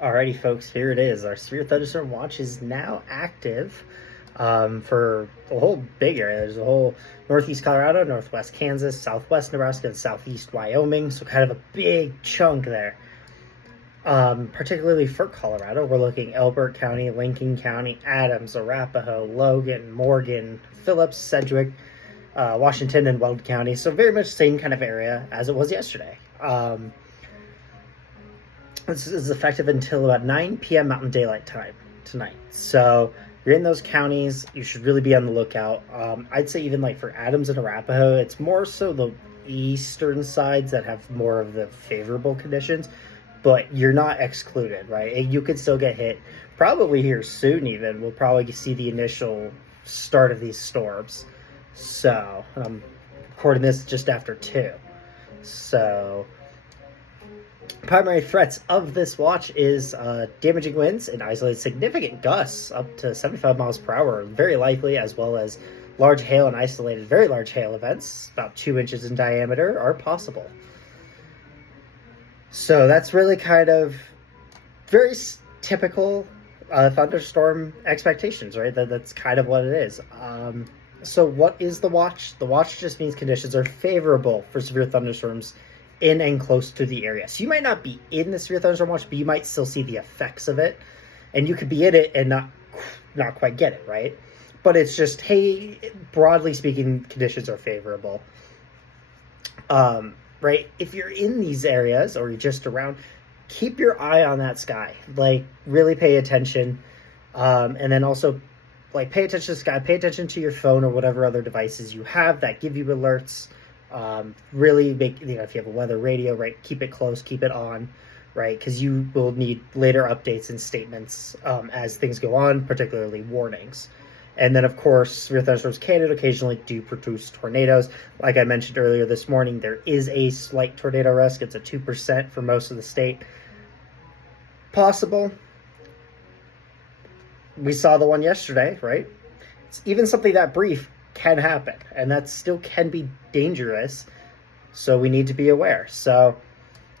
Alrighty, folks, here it is. Our severe thunderstorm watch is now active for a whole big area. There's a whole northeast Colorado, northwest Kansas, southwest Nebraska, and southeast Wyoming. So kind of a big chunk there. Particularly for Colorado, we're looking Elbert County, Lincoln County, Adams, Arapahoe, Logan, Morgan, Phillips, Sedgwick, Washington, and Weld County. So very much same kind of area as it was yesterday. This is effective until about 9 p.m. Mountain Daylight Time tonight. So you're in those counties, you should really be on the lookout. I'd say even like for Adams and Arapahoe, it's more so the eastern sides that have more of the favorable conditions, but you're not excluded, right? You could still get hit. Probably here soon even, we'll probably see the initial start of these storms. So I'm recording this just after 2. So primary threats of this watch is damaging winds and isolated significant gusts up to 75 miles per hour, very likely, as well as large hail and isolated very large hail events, about 2 inches in diameter, are possible. So that's really kind of very typical thunderstorm expectations, right? That's kind of what it is. So what is the watch? The watch just means conditions are favorable for severe thunderstorms in and close to the area. So you might not be in the severe thunderstorm watch, but you might still see the effects of it. And you could be in it and not quite get it, right? But it's just, hey, broadly speaking, conditions are favorable. Right? If you're in these areas or you're just around, keep your eye on that sky. Like, really pay attention. And then also, like, pay attention to the sky. Pay attention to your phone or whatever other devices you have that give you alerts. Really make, if you have a weather radio, right, keep it close, keep it on, right, because you will need later updates and statements as things go on, particularly warnings. And then, of course, severe thunderstorms can occasionally do produce tornadoes. Like I mentioned earlier this morning, there is a slight tornado risk. It's a 2% for most of the state. Possible. We saw the one yesterday, right? It's even something that brief can happen, and that still can be dangerous, so we need to be aware. So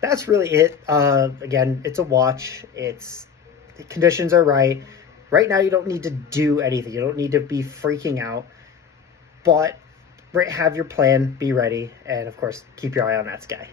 that's really it. Again, it's a watch. The conditions are right now. You don't need to do anything. You don't need to be freaking out, but have your plan, be ready, and of course keep your eye on that sky.